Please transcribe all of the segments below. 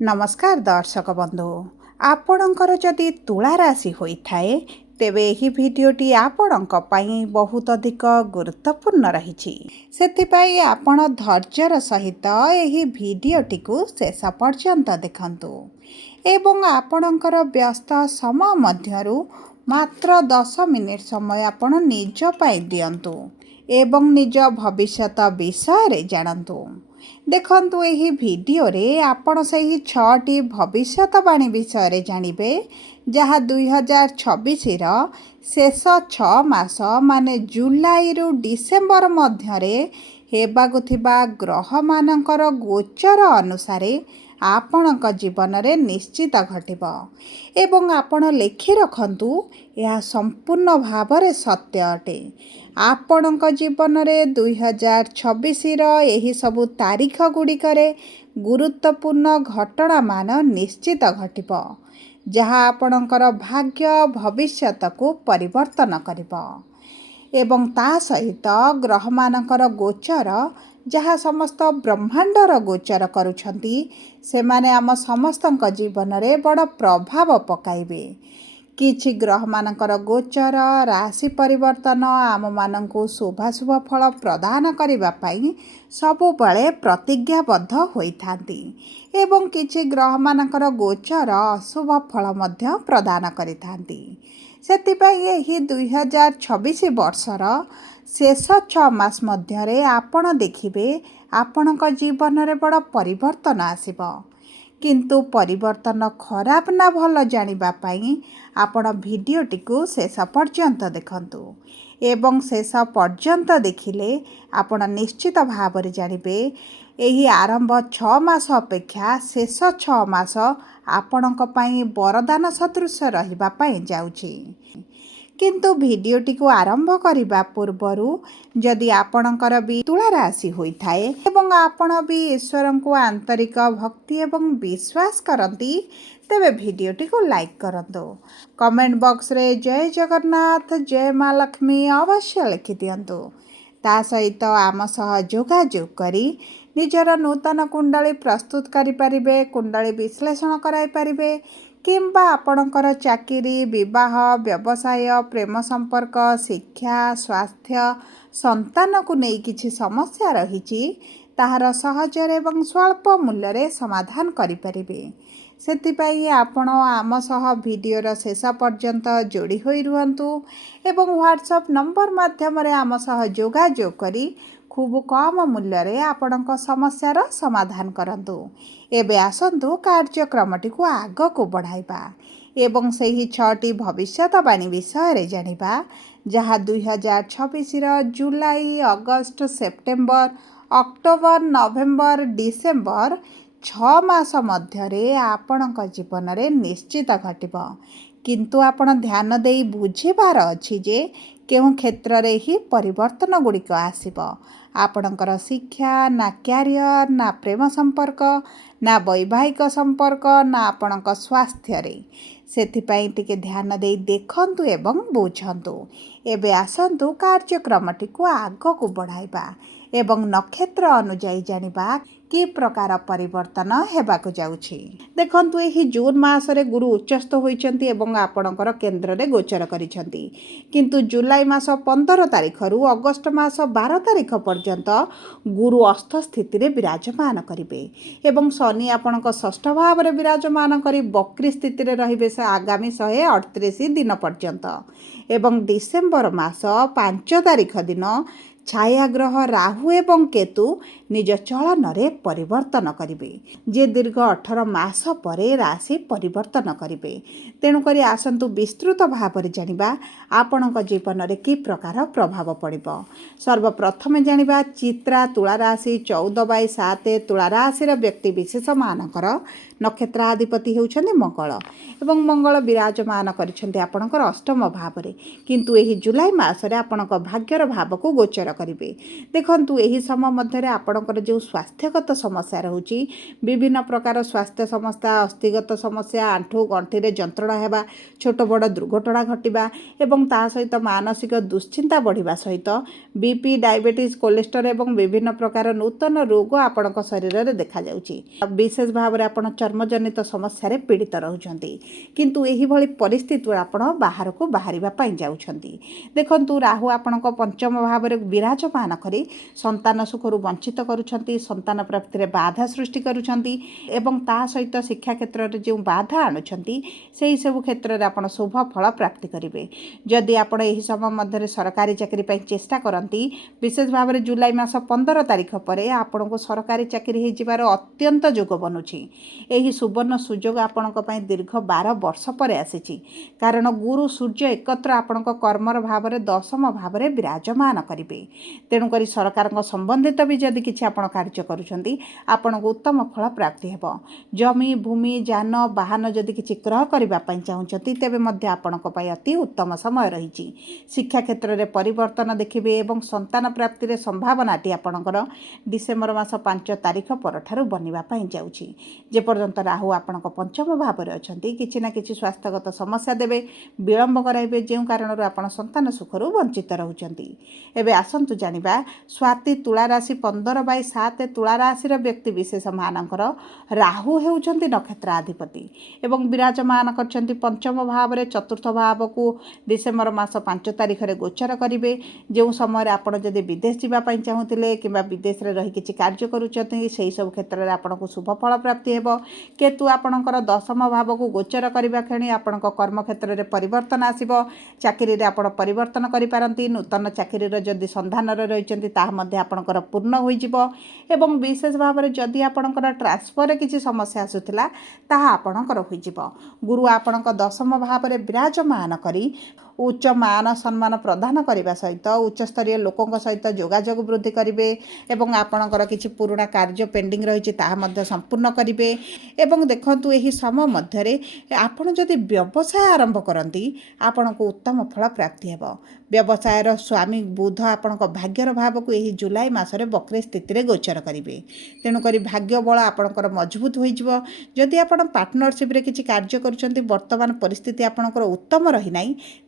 नमस्कार दर्शक बंधु आपणकर जदि तुला राशि होइथाए तेबे एही भिडियोटी आपणक पई बहुत अधिक गुरुत्वपूर्ण रही सेथिपाई आपण धैर्यर सहित एही भिडियोटी को शेष पर्यंत देखंतु एवं आपणकर व्यस्त समय मध्यरु मात्र 10 मिनिट समय आपण निज पाई दियंतु एवं निज भविष्यत विषय रे जानंतु। देखंतु एही भिडियो रे आपण सही 6टी भविष्यतवाणी विषय रे जानिबे जहाँ 2026 रो शेष 6 मास माने जुलाई रु डिसेम्बर मध्यरे हेबाकु थिबा ग्रह मानकर गोचर अनुसारे आपणक जीवन रे निश्चित घटिबो एवं आपण लेखि रखंतु यह संपूर्ण भावरे सत्य अटे। आपणक जीवन रे 2026 रो एही सबु तारीख गुड़िकरे गुरुत्वपूर्ण घटना मान निश्चित घटिबो जहाँ आपणकर भाग्य भविष्यत को परिवर्तन करिबो एवं ता सहित ग्रह मानकर गोचर जहाँ समस्त ब्रह्मांडर गोचर करुछंती से माने आम समस्तक जीवन में बड़ प्रभाव पकाइबे। किछि ग्रह मानकर गोचर राशि परिवर्तन आम मानंकु शुभाशुभ फल प्रदान करिबा पई सबुबळे प्रतिज्ञाबद्ध होइथांती एवं किछि ग्रह मानकर गोचर अशुभ फल मध्य प्रदान करिथांती। सेतिपाई एही 2026 वर्षर शेष 6 मास मध्यरे आपण देखिबे आपणक जीवन रे बड़ परिवर्तन आसिबो किंतु परिवर्तन खराब ना भल जानिबा पई आपण भिडियोटी को शेष पर्यंत देखंतु एवं शेष पर्यंत देखिले आपण निश्चित भाव रे जानिबे एही आरंभ 6 मास अपेक्षा शेष 6 मास आपणक पई वरदान सदृश रहिबा पई जाउछि। किंतु भिडियोटी को आरंभ करिबा पूर्वरु जदि आपणकर भी तुला राशि होइथाए एवं आपण भी ईश्वर को आंतरिक भक्ति एवं विश्वास करती तेबे भिडियोटी को लाइक करंतु कमेंट बॉक्स रे जय जगन्नाथ जय माँ लक्ष्मी अवश्य लिखि दियंतु। ता सहित आम सह जोगाजोग करी निजर नूतन कुंडली प्रस्तुत करि परिबे कुंडली विश्लेषण कराई परिबे किंबा आपणकर चाकरी विवाह व्यवसाय प्रेम संपर्क शिक्षा स्वास्थ्य संतान को नहीं किछि समस्या रही ताहार सहजरे एवं स्वल्प मूल्य रे समाधान करि परिबे। सेतिपाई आपण आम सह भिडियोर शेष पर्यंत जोड़ी होई रुहंतु एवं व्हाट्सएप नंबर माध्यम रे आम सह जोगाजोग करी खूब कम मूल्य रे आपणक समस्यार समाधान करंतु। एबे आसंतु कार्यक्रमटी को आग को बढ़ाइबा एवं सही 6टी भविष्यतवाणी विषय रे जानिबा जहाँ 2026 रो जुलाई अगस्त सेप्टेम्बर अक्टोबर नवेम्बर डिसेम्बर 6 मास मध्यरे आपणक जीवन रे निश्चित घटिबो किंतु आपण ध्यान देई बुझिबार अछि जे केउं क्षेत्र रे ही परिवर्तन गुड़िक आसिबो आपणकर शिक्षा ना क्यारियर ना प्रेम संपर्क ना वैवाहिक संपर्क ना आपणक स्वास्थ्य रे सेथिपाई टिके ध्यान देई देखंतु एवं बुझंतु। एबे आसंतु कार्यक्रमटी को आग को बढ़ाइबा एवं नक्षत्र अनुଯାयी जानिबा कि प्रकार परिवर्तन हेबाकु जाउछि। देखंतु एही जून मासरे गुरु उच्चस्थ होइचंती एवं आपणकर केंद्र रे गोचर करिसंती किंतु जुलाई मास 15 तारिख रु अगस्त मास 12 तारिख पर्यंत गुरु अस्त स्थिति रे विराजमान करिवे एवं शनि आपणक षष्ठ भाव रे विराजमान करी वक्री स्थिति रे रहिबे से आगामी 138 दिन पर्यंत एवं डिसेम्बर मास 5 तारिख दिन छायाग्रह राहु एवं केतु निज चलन रे परिवर्तन करिवे जे दीर्घ 18 मास परे राशि परिवर्तन करिवे। तेणु करी आसंतु विस्तृत भाव रे जानिबा आपणक जीवन रे कि प्रकार प्रभाव पड़िबो। सर्वप्रथम जानिबा चित्रा तुला राशि 14/7 तुला राशि रे व्यक्ति विशेष मानकर नक्षत्राधिपति हेउछन्ति मंगल एवं मंगल विराजमान करिसंति आपणकर अष्टम भाव रे किंतु एही जुलाई मास रे आपणक भाग्यर भाव को गोचर करेंगे। देखु यही समय मध्य आपणकर जो स्वास्थ्यगत समस्या रोचे विभिन्न प्रकार स्वास्थ्य समस्या अस्थिगत समस्या आंठू गंठी जंत्रणा होगा छोट बड़ दुर्घटना घटवा एवं ता सहित मानसिक दुश्चिंता बढ़िया सहित बीपी डायबिटीज कोलेस्ट्रोल एवं विभिन्न प्रकार नूतन रोग आपण शरीर में देखा विशेष भाव में आप चर्मजनित समस्या पीड़ित रोचंती किंतु यही भली परिस्थिति आपण बाहर को बाहर जाउछंती। देखंतु राहु आपण पंचम भाव में विराजमान करी संतान सुखरु वंचित करुछंती संतान प्राप्ति में बाधा सृष्टि करुछंती एवं ता सहित शिक्षा क्षेत्र में जो बाधा आणुछंती से सब क्षेत्र में आप शुभ फल प्राप्ति करेंगे। जदि आपण यही समय मध्य सरकारी चाकरी पर चेष्टा करती विशेष भाव में जुलाई मास 15 तारीख पर आपण को सरकारी चाकरी हो अत्यंत जोग बनुची। यही सुवर्ण सुजोग आपण दीर्घ 12 वर्ष पर आसी कारण गुरु सूर्य एकत्र आपण कर्मर भाव में दशम भाव में विराजमान करेंगे। तेणुक सरकार संबंधित भी जदि किसी आप कार्य करुँच आपण को उत्तम फल प्राप्ति हो। जमी भूमि जान वाहन जदि किसी क्रय करने चाहते तेज आपण अति उत्तम समय रही। शिक्षा क्षेत्र में परिवर्तन देखिए और संतान प्राप्ति संभावनाटी आपणकर डिसेम्बर मास 5 तारीख पर बनवाई जाऊँगी। जेपर्यंत राहु आपण पंचम भाव में अच्छा कि कि स्वास्थ्यगत समस्या देवे विलंब कराइबे जो कारण आप संतान सुखर वंचित रोचंती। एवं आसतु जाना स्वाति तुला राशि 15/7 तुला राशि व्यक्ति विशेष मानकर राहु होउछंती नक्षत्राधिपति एवं विराजमान करछंती पंचम भाव में चतुर्थ भाव को डिसेम्बर मास 5 तारीख में गोचर करेंगे। जो समय आप जदि विदेश जावाई चाहूले कि विदेश में रही किसी कार्य करुँचे से सब क्षेत्र में आपको शुभ फल प्राप्ति हो। केतु आपणकर दशम भाव को गोचर करने क्षणी आपण कर्म क्षेत्र में परिवर्तन आसो चाकरी आप परिवर्तन करें नूतन चाकरी जदि संधान रही आपणकर पूर्ण हो विशेष भाव में जदि आपणकर ट्रांसफर किसी समस्या आसूला ताहा आपणकर हो। गुरु आपण दशम भाव में विराजमान करी उच्च मान सम्मान प्रदान करने सहित उच्चस्तरीय लोकों सहित जोगाजोग वृद्धि करेंगे एवं आपणकर किसी पुराणा कार्य पेंडिंग रही संपूर्ण करेंगे। एवं देखंतु यही समय मध्य आपड़ जदि व्यवसाय आरंभ करती आपण को उत्तम फल प्राप्ति हो। व्यवसायर स्वामी बुध आपण भाग्यर भाव को यही जुलाई मासरे वक्री स्थिति में गोचर करेंगे। तेणुक भाग्य बल आपणकर मजबूत हो। जदि आप पार्टनरशिप रे किसी कार्य करुँच वर्तमान परिस्थिति आपणकर उत्तम रही ना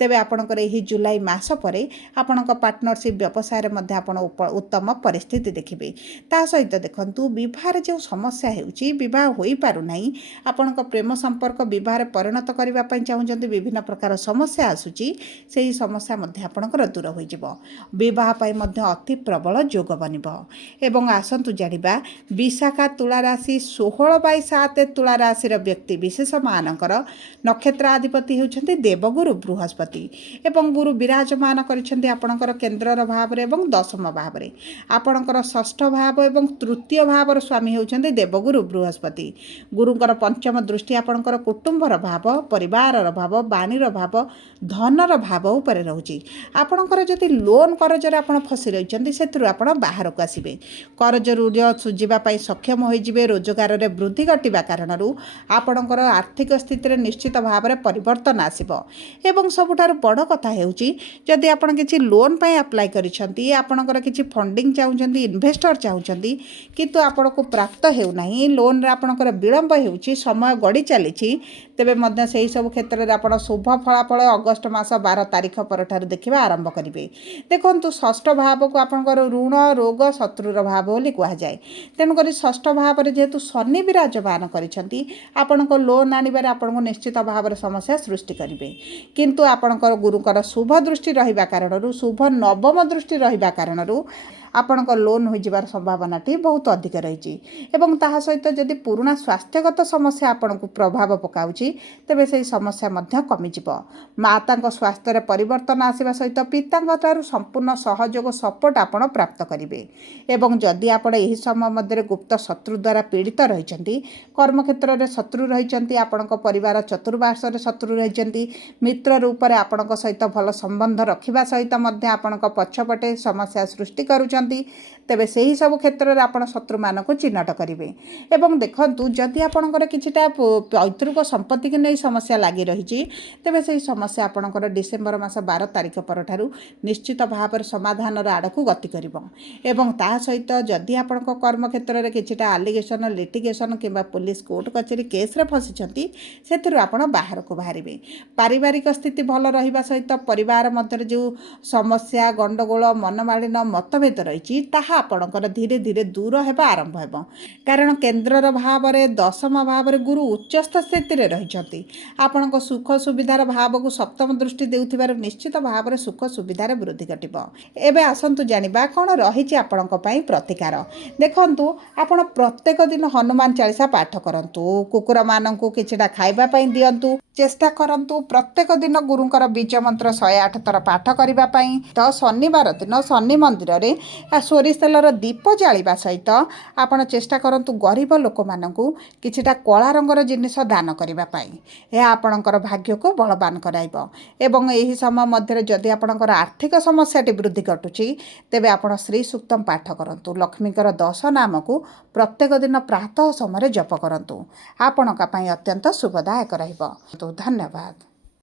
तेबे आपणकर यही जुलाई मास पर आपण पार्टनरशिप व्यवसाय में आपण उत्तम परिस्थिति देखिए। ता सहित देखंतु विवाह जो समस्या होउची विवाह होई पारुना आपण प्रेम संपर्क विवाह परिणत करने चाहते विभिन्न प्रकार समस्या आसूची से समस्या आपणकर दूर हो। विवाह अति प्रबल जोग बनब। एवं आसतु जाना विशाखा तुला राशि 16/7 तुला राशि व्यक्ति विशेष मानकर नक्षत्राधिपति होउछंती देवगुरु बृहस्पति एवं गुरु विराजमान करिसेंती आपणकर केंद्रर भाव रे एवं दशम भाव रे आपणकर षष्ठ भाव एवं तृतीय भावर स्वामी होउछंती देवगुरु बृहस्पति। गुरुंकर पंचम दृष्टि आपणकर कुटुंबर भाव परिवारर भाव वाणीर भाव धनर भाव उपर रहुची। आपणकर जदि लोन करजर आपण फसी रहिचंती सेथुरु आपण बाहर को आसीबे करज ऋण सुझिबा पई सक्षम होइजिबे। रोजगार रे वृद्धि घटिबा कारणरू आपणकर आर्थिक स्थिति रे निश्चित भाव में परिवर्तन आसीबो। एवं सबुठारु बड़ कथा हेउची जदि आपण किछि लोन पई अप्लाई करिसंती आपणकर किछि फंडिंग चाहउचंती इन्वेस्टर चाहउचंती किंतु आपण को प्राप्त हेउ नाही लोन रे आपणकर विलंब हेउची समय गड़ी चलीछि तेबे मध्य सेही सब क्षेत्र में आपण शुभ फलाफल अगस्ट मास 12 तारीख पर देखा आरंभ करेंगे। देखो षष्ठ भाव को आपंकर ऋण रोग शत्रुर भाव बोली कहुए। तेणुक षष्ठ भाव में जेहेतु शनि विराजमान करपण लोन आनबार आपको निश्चित भाव में समस्या सृष्टि करेंगे किंतु आपणकर गुरुकर शुभ दृष्टि रहिबा कारणरू शुभ नवम दृष्टि रहिबा कारणरू आपणक लोन हो जबार संभावनाटी बहुत अधिक रही। एवं ताहा सहित जदि पुराणा स्वास्थ्यगत समस्या आपण को प्रभाव पकाउची तेबे से समस्या मध्य कमिजिब। माता स्वास्थ्य रे परिवर्तन आसवा सहित पिता संपूर्ण सहयोग सपोर्ट आपण प्राप्त करेंगे। एवं जदि आपण यही समय मध्य गुप्त शत्रु द्वारा पीड़ित रही कर्म क्षेत्र में शत्रु रही आपण परिवार चतुर्पार्श्व शत्रु रही मित्र रूप में आपण सहित भल संबंध रखा सहित आपण पछपटे समस्या सृष्टि करुँच ରହିଛନ୍ତି ତେବେ ସେହି ସବୁ କ୍ଷେତ୍ରରେ ଆପଣ ଶତ୍ରୁମାନଙ୍କୁ ଚିହ୍ନଟ କରିବେ। ଏବଂ ଦେଖନ୍ତୁ ଯଦି ଆପଣଙ୍କର କିଛିଟା ପୈତୃକ ସମ୍ପତ୍ତିକୁ ନେଇ ସମସ୍ୟା ଲାଗି ରହିଛି ତେବେ ସେହି ସମସ୍ୟା ଆପଣଙ୍କର ଡିସେମ୍ବର ମାସ 12 ତାରିଖ ପରଠାରୁ ନିଶ୍ଚିତ ଭାବରେ ସମାଧାନର ଆଡ଼କୁ ଗତି କରିବ। ଏବଂ ତା ସହିତ ଯଦି ଆପଣଙ୍କ କର୍ମକ୍ଷେତ୍ରରେ କିଛିଟା ଆଲିଗେସନ୍ ଲିଟିଗେସନ୍ କିମ୍ବା ପୁଲିସ କୋର୍ଟ କଚେରୀ କେସ୍ରେ ଫସିଛନ୍ତି ସେଥିରୁ ଆପଣ ବାହାରକୁ ବାହାରିବେ। ପାରିବାରିକ ସ୍ଥିତି ଭଲ ରହିବା ସହିତ ପରିବାର ମଧ୍ୟରେ ଯେଉଁ ସମସ୍ୟା ଗଣ୍ଡଗୋଳ ମନମାଳିନ ମତଭେଦ ରହିଛି ତାହା ଆପଣଙ୍କର ଧୀରେ ଧୀରେ ଦୂର ହେବା ଆରମ୍ଭ ହେବ। କାରଣ କେନ୍ଦ୍ରର ଭାବରେ ଦଶମ ଭାବରେ ଗୁରୁ ଉଚ୍ଚସ୍ଥ ସ୍ଥିତିରେ ରହିଛନ୍ତି। ଆପଣଙ୍କ ସୁଖ ସୁବିଧାର ଭାବକୁ ସପ୍ତମ ଦୃଷ୍ଟି ଦେଉଥିବାରୁ ନିଶ୍ଚିତ ଭାବରେ ସୁଖ ସୁବିଧାରେ ବୃଦ୍ଧି ଘଟିବ। ଏବେ ଆସନ୍ତୁ ଜାଣିବା କ'ଣ ରହିଛି ଆପଣଙ୍କ ପାଇଁ ପ୍ରତିକାର। ଦେଖନ୍ତୁ ଆପଣ ପ୍ରତ୍ୟେକ ଦିନ ହନୁମାନ ଚାଳିଶା ପାଠ କରନ୍ତୁ, କୁକୁରମାନଙ୍କୁ କିଛିଟା ଖାଇବା ପାଇଁ ଦିଅନ୍ତୁ, ଚେଷ୍ଟା କରନ୍ତୁ ପ୍ରତ୍ୟେକ ଦିନ ଗୁରୁଙ୍କର ବୀଜ ମନ୍ତ୍ର 108 ଥର ପାଠ କରିବା ପାଇଁ। ତ ଶନିବାର ଦିନ ଶନି ମନ୍ଦିରରେ ସୋରିଷ ତେଲର ଦୀପ ଜାଳିବା ସହିତ ଆପଣ ଚେଷ୍ଟା କରନ୍ତୁ ଗରିବ ଲୋକମାନଙ୍କୁ କିଛିଟା କଳା ରଙ୍ଗର ଜିନିଷ ଦାନ କରିବା ପାଇଁ। ଏହା ଆପଣଙ୍କର ଭାଗ୍ୟକୁ ବଳବାନ କରାଇବ। ଏବଂ ଏହି ସମୟ ମଧ୍ୟରେ ଯଦି ଆପଣଙ୍କର ଆର୍ଥିକ ସମସ୍ୟାଟି ବୃଦ୍ଧି ଘଟୁଛି ତେବେ ଆପଣ ଶ୍ରୀ ସୂକ୍ତମ ପାଠ କରନ୍ତୁ। ଲକ୍ଷ୍ମୀଙ୍କର 10 ନାମକୁ ପ୍ରତ୍ୟେକ ଦିନ ପ୍ରାତଃ ସମୟରେ ଜପ କରନ୍ତୁ। ଆପଣଙ୍କ ପାଇଁ ଅତ୍ୟନ୍ତ ଶୁଭଦାୟକ ରହିବ। ଧନ୍ୟବାଦ।